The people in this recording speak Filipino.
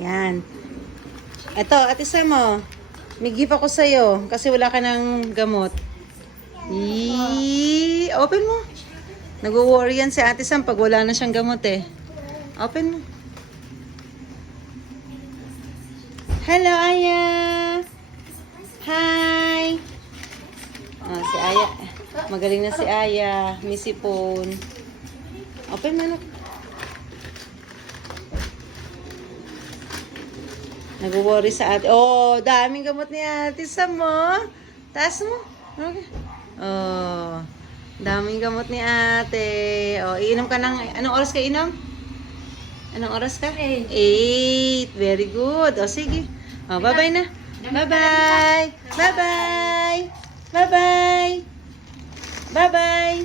Yan. Ito, Ate Sam, oh. May gift ako sa'yo kasi wala ka ng gamot. Open mo. Nag-worry yan si Ate Sam pag wala na siyang gamot eh. Open mo. Hello, Aya. Hi. Oh, si Aya. Magaling na si Aya. Missy phone. Open mo na. Nag-worry sa ate. Oh, daming gamot ni Ate Sam mo. Taas mo. Okay. Oh, daming gamot ni ate. Oh, iinom ka ng... Anong oras ka inom? Anong oras ka? 8. Very good. Oh, sige. Oh, bye-bye na. Bye-bye. Bye-bye. Bye-bye. Bye-bye.